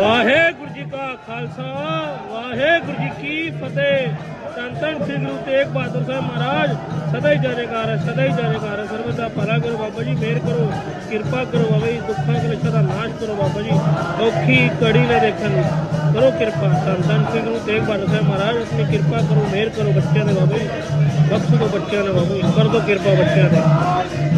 ਵਾਹਿਗੁਰੂ ਜੀ ਕਾ ਖਾਲਸਾ, ਵਾਹਿਗੁਰੂ ਜੀ ਕੀ ਫਤਿਹ। ਧੰਨ ਧੰਨ ਸ੍ਰੀ ਗੁਰੂ ਤੇਗ ਬਹਾਦਰ ਸਾਹਿਬ ਮਹਾਰਾਜ, ਸਦਾ ਹੀ ਜੈਕਾਰ ਸਦਾ ਹੀ ਜੈਕਾਰ ਹੈ। ਭਲਾ ਕਰੋ ਬਾਬਾ ਜੀ, ਮਿਹਰ ਕਰੋ, ਕਿਰਪਾ ਕਰੋ ਬਾਬਾ ਜੀ, ਦੁੱਖਾਂ ਕਲੇਸ਼ਾਂ ਦਾ ਨਾਸ਼ ਕਰੋ ਬਾਬਾ ਜੀ। ਔਖੀ ਕੜੀ ਨਾ ਦੇਖਣ ਨੂੰ। ਕਰੋ ਕਿਰਪਾ। ਧੰਨ ਧੰਨ ਸ੍ਰੀ ਗੁਰੂ ਤੇਗ ਬਹਾਦਰ ਸਾਹਿਬ ਮਹਾਰਾਜ ਆਪਣੀ ਕਿਰਪਾ ਕਰੋ, ਮਿਹਰ ਕਰੋ ਬੱਚਿਆਂ ਦੇ ਬਾਬਾ ਜੀ। ਬਖਸ਼ ਦਿਓ ਬੱਚਿਆਂ ਦੇ ਬਾਬਾ ਜੀ, ਕਰ ਦਿਓ ਕਿਰਪਾ ਬੱਚਿਆਂ ਦੇ।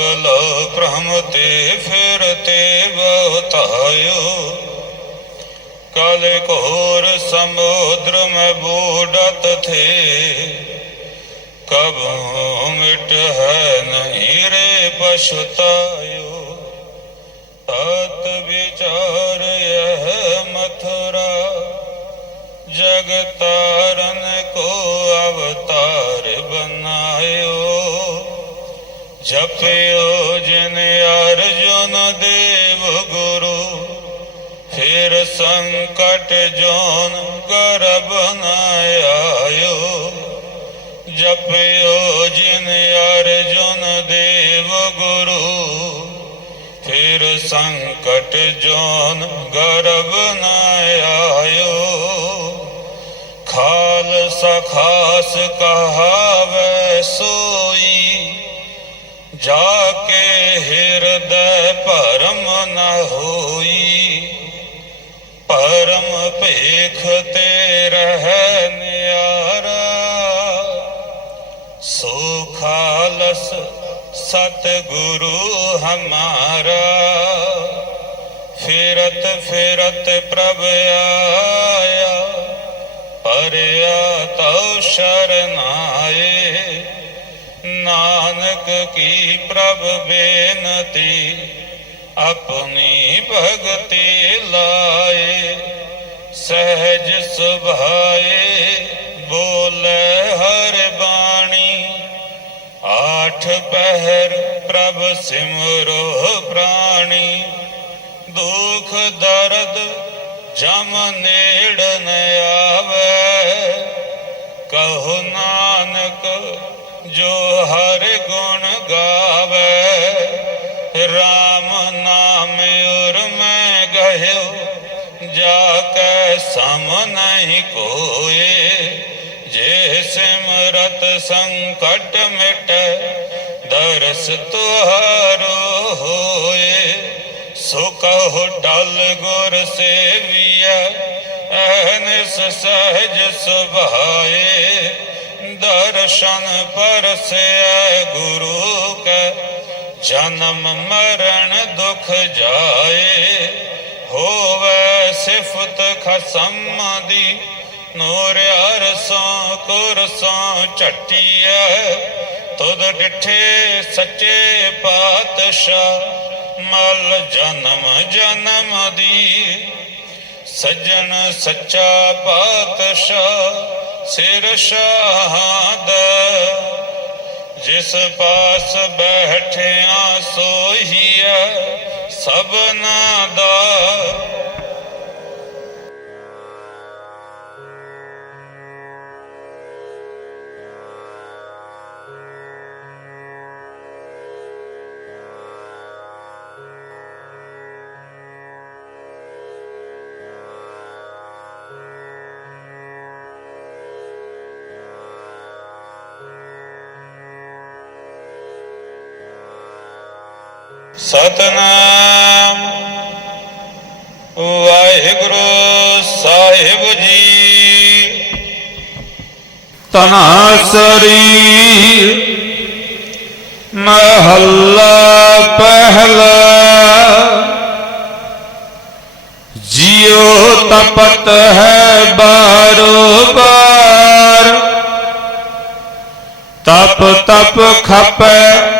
ਸਗਲ ਭ੍ਰਮ ਤੇ ਫਿਰ ਤੇ ਬਤਾਇਓ। ਕਾਲ ਘੋਰ ਸਮੁਦਰ ਮੈਂ ਬੂਡਤ ਥੇ। ਕਬੂ ਮਿਟ ਹੈ ਨਹੀਂ ਰੇ ਪਛਤਾਇਓ। ਤਤ ਵਿਚਾਰ ਇਹ ਮਥੁਰਾ। ਜਗਤਾਰਨ ਕੋ ਅਵਤਾਰ ਬਨਾਇਓ ਆਖਿਓ ਜਿਨ ਅਰਜੁਨ ਦੇਵ ਗੁਰੂ, ਫਿਰ ਸੰਕਟ ਜੋਨ ਗਰਬ ਨਾ ਆਇਓ। ਜਪਿਓ ਜਿਨ ਅਰਜੁਨ ਦੇਵ ਗੁਰੂ, ਫਿਰ ਸੰਕਟ ਜੋਨ ਗਰਬ ਨਾ ਆਇਓ। ਖਾਲਸਾ ਖਾਸ ਕਹਾਵੇ ਜਾ ਕੇ ਹਿਰਦੈ ਭਰਮ ਨ ਹੋਈ ਪਰਮ ਭੇਖ ਤੇ ਰਹਿ ਨਿਆਰਾ ਸੋ ਖਾਲਸ ਸਤ ਗੁਰੂ ਹਮਾਰਾ ਫਿਰਤ ਫਿਰਤ ਪ੍ਰਭ ਆਇਆ ਪਰਿਆ ਤਉ ਸ਼ਰਨ ਆਏ ਨਾਨਕ ਕੀ ਪ੍ਰਭ ਬੇਨਤੀ, ਆਪਣੀ ਭਗਤੀ ਲਾਏ। ਸਹਿਜ ਸੁਭਾਏ, ਬੋਲੇ ਹਰ ਬਾਣੀ। ਆਠ ਪਹਿਰ ਪ੍ਰਭ ਸਿਮਰੋ ਪ੍ਰਾਣੀ। ਦੁਖ ਦਰਦ ਜਮ ਨੇੜ ਨਿਆ जो हर गुण गावे, राम नाम और में गयो जाके सम नहीं कोए। जे सिमरत संकट मिट, दरस तुहारो होए। सुकह डल गुर सेविया सहज सुभाए। ਦਰਸ਼ਨ ਪਰਸੈ ਗੁਰੂ ਕੈ, ਜਨਮ ਮਰਨ ਦੁਖ ਜਾਏ, ਹੋਵੇ ਸਿਫਤ ਖਸਮ ਦੀ, ਨੂਰ ਅਰਸੋਂ ਕੁਰਸੋਂ ਛੱਟੀਐ ਤੁਧ ਡਿਠੇ ਸੱਚੇ ਪਾਤਸ਼ਾਹ, ਮਲ ਜਨਮ ਜਨਮ ਦੀ, ਸੱਜਣ ਸੱਚਾ ਪਾਤਸ਼ਾਹ ਸਿਰ ਸ਼ਹਾਦ ਜਿਸ ਪਾਸ ਬੈਠਿਆ ਸੋਹੀਐ ਸਭਨਾ ਦਾ। ਸਤਨਾਮ। ਵਾਹਿਗੁਰੂ ਸਾਹਿਬ ਜੀ। ਤਨਾ ਸਰੀ ਮਹੱਲਾ ਪਹਿਲਾ। ਜਿਉ ਤਪਤ ਹੈ ਬਾਰੋ ਬਾਰ ਤਪ ਤਪ ਖਪੈ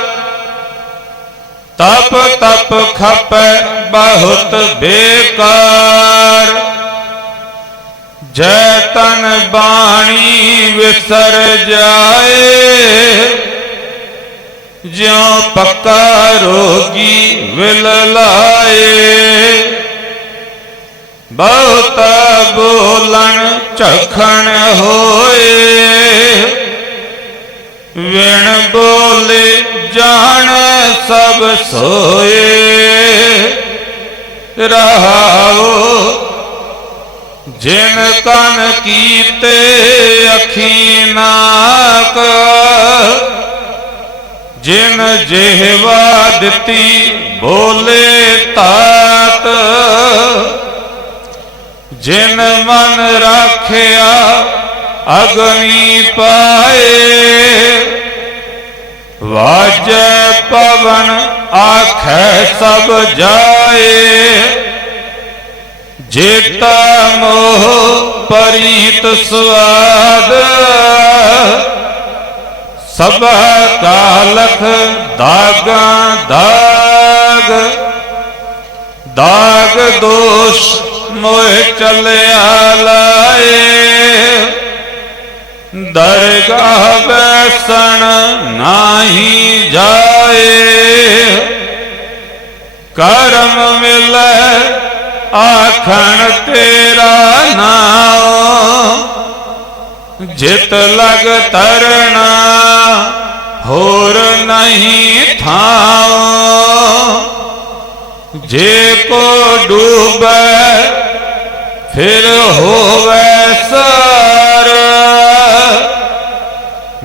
ਤਪ ਤਪ ਖਪੈ ਬਹੁਤ ਬੇਕਾਰ। ਜੈ ਤਨ ਬਾਣੀ ਵਿਸਰ ਜਾਏ, ਜਿਉ ਪੱਕਾ ਰੋਗੀ ਵਿਲ ਲਾਏ। ਬਹੁਤ ਬੋਲਣ ਝਖਣ ਹੋਏ ਵਿਣ ਬੋਲੇ ਜਾਣ ਸਭ ਸੋਏ। ਰਹਾਓ, ਜਿਨ ਕਨ ਕੀਤੇ ਅਖੀ ਨਾਕ ਜਿਨ ਜਿਹਵਾ ਦਿੱਤੀ ਬੋਲੇ ਤਾਤ, ਜਿਨ ਮਨ ਰਾਖਿਆ ਅਗਨੀ ਪਾਏ। ਵਾਜੈ ਪਵਨ ਆਖੈ ਸਭ ਜਾਏ। ਜੇਤਾ ਮੋਹ ਪਰੀਤ ਸਵਾਦ। ਸਭ ਕਾਲਖ ਦਾਗਾਂ ਦਾਗ। ਦਾਗ ਦੋਸ਼ ਮੋਹ ਚਲਿਆ ਲਾਏ। ਦਰਗਾਹ ਬੈਸਣ ਨਾਹੀ ਜਾਏ। ਕਰਮ ਮਿਲੈ ਆਖਣ ਤੇਰਾ ਨਾਮ। ਜਿਤ ਲਗ ਤਰਣਾ ਹੋਰ ਨਹੀਂ ਥਾਂ ਜੇ ਕੋ ਡੂਬੈ, ਫਿਰ ਹੋਵੇ ਸਰ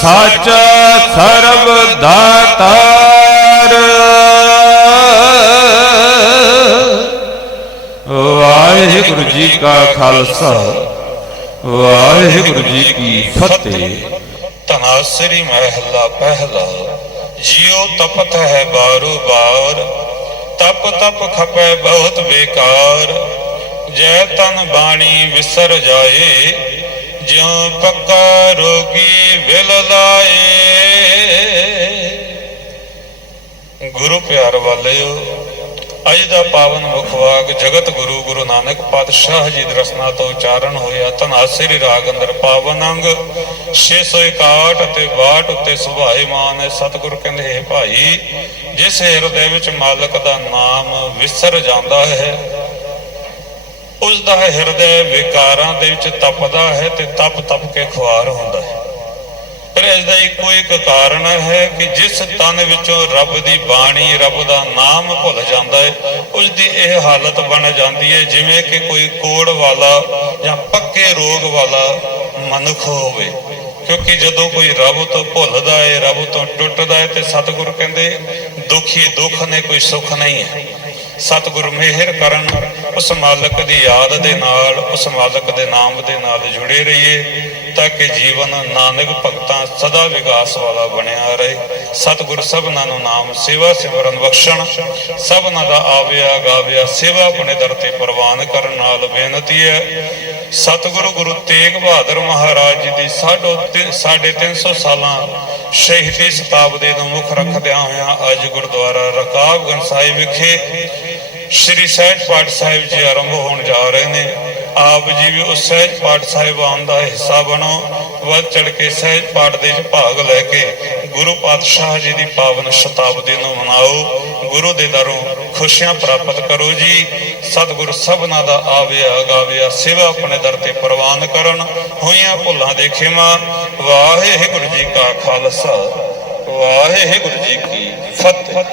ਸਾਚਾ ਸਰਬ ਦਾਤਾਰ। ਵਾਹਿਗੁਰੂ ਜੀ ਕਾ ਖਾਲਸਾ, ਵਾਹਿਗੁਰੂ ਜੀ ਕੀ ਫਤਿਹ। ਧਨਾਸਰੀ ਮਹਿਲਾ ਪਹਿਲਾ, ਜਿਉ ਤਪਤ ਹੈ ਬਾਰੋ ਬਾਰ। ਤਪ ਤਪ ਖਪੈ ਬਹੁਤ ਬੇਕਾਰ। ਜੈ ਤਨ ਬਾਣੀ ਵਿਸਰ ਜਾਏ ਜਿਉ ਪੱਕਾ ਰੋਗੀ ਵਿਲ ਲਾਏ। ਗੁਰੂ ਪਿਆਰ ਵਾਲਿਓ, ਅੱਜ ਦਾ ਪਾਵਨ ਮੁਖਵਾਕ ਜਗਤ ਗੁਰੂ ਗੁਰੂ ਨਾਨਕ ਪਾਤਸ਼ਾਹ ਜੀ ਦੀ ਰਸਨਾ ਤੋਂ ਉਚਾਰਨ ਹੋਇਆ। ਧਨਾਸਰੀ ਰਾਗ ਅੰਦਰ ਪਾਵਨ ਅੰਗ 661 ਅਤੇ 62 ਉੱਤੇ ਸੁਭਾਏਮਾਨ ਹੈ। ਸਤਿਗੁਰ ਕਹਿੰਦੇ, ਹੈ ਭਾਈ, ਜਿਸ ਹਿਰਦੇ ਵਿੱਚ ਮਾਲਕ ਦਾ ਨਾਮ ਵਿਸਰ ਜਾਂਦਾ ਹੈ ਉਸ ਦਾ ਹਿਰਦੇ ਵਿਕਾਰਾਂ ਦੇ ਵਿੱਚ ਤਪਦਾ ਹੈ ਤੇ ਤਪ ਤਪ ਕੇ ਖੁਆਰ ਹੁੰਦਾ ਹੈ। ਪਰ ਇਸ ਦਾ ਇੱਕੋ ਇੱਕ ਕਾਰਨ ਹੈ ਕਿ ਜਿਸ ਤਨ ਵਿੱਚੋਂ ਰੱਬ ਦੀ ਬਾਣੀ, ਰੱਬ ਦਾ ਨਾਮ ਭੁੱਲ ਜਾਂਦਾ ਹੈ ਉਸ ਦੀ ਇਹ ਹਾਲਤ ਬਣ ਜਾਂਦੀ ਹੈ ਜਿਵੇਂ ਕਿ ਕੋਈ ਕੋੜ ਵਾਲਾ ਜਾਂ ਪੱਕੇ ਰੋਗ ਵਾਲਾ ਮਨੁੱਖ ਹੋਵੇ। ਕਿਉਂਕਿ ਜਦੋਂ ਕੋਈ ਰੱਬ ਤੋਂ ਭੁੱਲਦਾ ਹੈ, ਰੱਬ ਤੋਂ ਟੁੱਟਦਾ ਹੈ ਤੇ ਸਤਿਗੁਰ ਕਹਿੰਦੇ ਦੁਖੀ ਦੁੱਖ ਨੇ ਕੋਈ ਸੁੱਖ ਨਹੀਂ ਹੈ। ਸਤਿਗੁਰ ਮਿਹਰ ਕਰਨ, ਉਸ ਮਾਲਕ ਦੀ ਯਾਦ ਦੇ ਨਾਲ, ਉਸ ਮਾਲਕ ਦੇ ਨਾਮ ਦੇ ਨਾਲ ਜੁੜੇ ਰਹੀਏ, ਤਾਂ ਕਿ ਜੀਵਨ ਨਾਨਕ ਭਗਤਾਂ ਸਦਾ ਵਿਕਾਸ ਵਾਲਾ ਬਣਿਆ ਰਹੇ। ਸਤਿਗੁਰ ਸਭਨਾਂ ਨੂੰ ਨਾਮ ਸੇਵਾ ਸਿਮਰਨ ਬਖਸ਼ਣ, ਸਭਨਾਂ ਦਾ ਆਵਿਆ ਗਾਵਿਆ ਸੇਵਾ ਆਪਣੇ ਦਰ ਤੇ ਪ੍ਰਵਾਨ ਕਰਨ ਨਾਲ ਬੇਨਤੀ ਹੈ। ਸਤਿਗੁਰੂ ਗੁਰੂ ਤੇਗ ਬਹਾਦਰ ਮਹਾਰਾਜ ਜੀ ਦੀ ਸਾਢੋ ਤਿੰਨ- ਸਾਢੇ 350 ਸਾਲਾਂ ਸ਼ਹੀਦੀ ਸ਼ਤਾਬਦੀ ਨੂੰ ਮੁੱਖ ਰੱਖਦਿਆਂ ਹੋਇਆਂ ਅੱਜ ਗੁਰਦੁਆਰਾ ਰਕਾਬਗੰਜ ਸਾਹਿਬ ਵਿਖੇ ਸ਼੍ਰੀ ਸਹਿਜ ਪਾਠ ਸਾਹਿਬ ਜੀ ਆਰੰਭ ਹੋਣ ਜਾ ਰਹੇ ਨੇ। ਆਪ ਜੀ ਵੀ ਉਸ ਸਹਿਜ ਪਾਠ ਸਾਹਿਬਾਨ ਦਾ ਹਿੱਸਾ ਬਣੋ, ਵੱਧ ਚੜ ਕੇ ਸਹਿਜ ਪਾਠ ਦੇ ਵਿੱਚ ਭਾਗ ਲੈ ਕੇ ਗੁਰੂ ਪਾਤਸ਼ਾਹ ਜੀ ਦੀ ਪਾਵਨ ਸ਼ਤਾਬਦੀ ਨੂੰ ਮਨਾਓ, ਗੁਰੂ ਦੇ ਦਰੋਂ ਖੁਸ਼ੀਆਂ ਪ੍ਰਾਪਤ ਕਰੋ ਜੀ। ਸਤਿਗੁਰ ਸਭਨਾ ਦਾ ਆਵਿਆ ਗਾਵਿਆ ਸੇਵਾ ਆਪਣੇ ਦਰ ਤੇ ਪ੍ਰਵਾਨ ਕਰਨ। ਹੋਈਆਂ ਭੁੱਲਾਂ ਦੇ ਖਿਮਾ। ਵਾਹਿਗੁਰੂ ਜੀ ਕਾ ਖਾਲਸਾ। ਵਾਹਿਗੁਰੂ ਜੀ ਕੀ ਫਤਿਹ।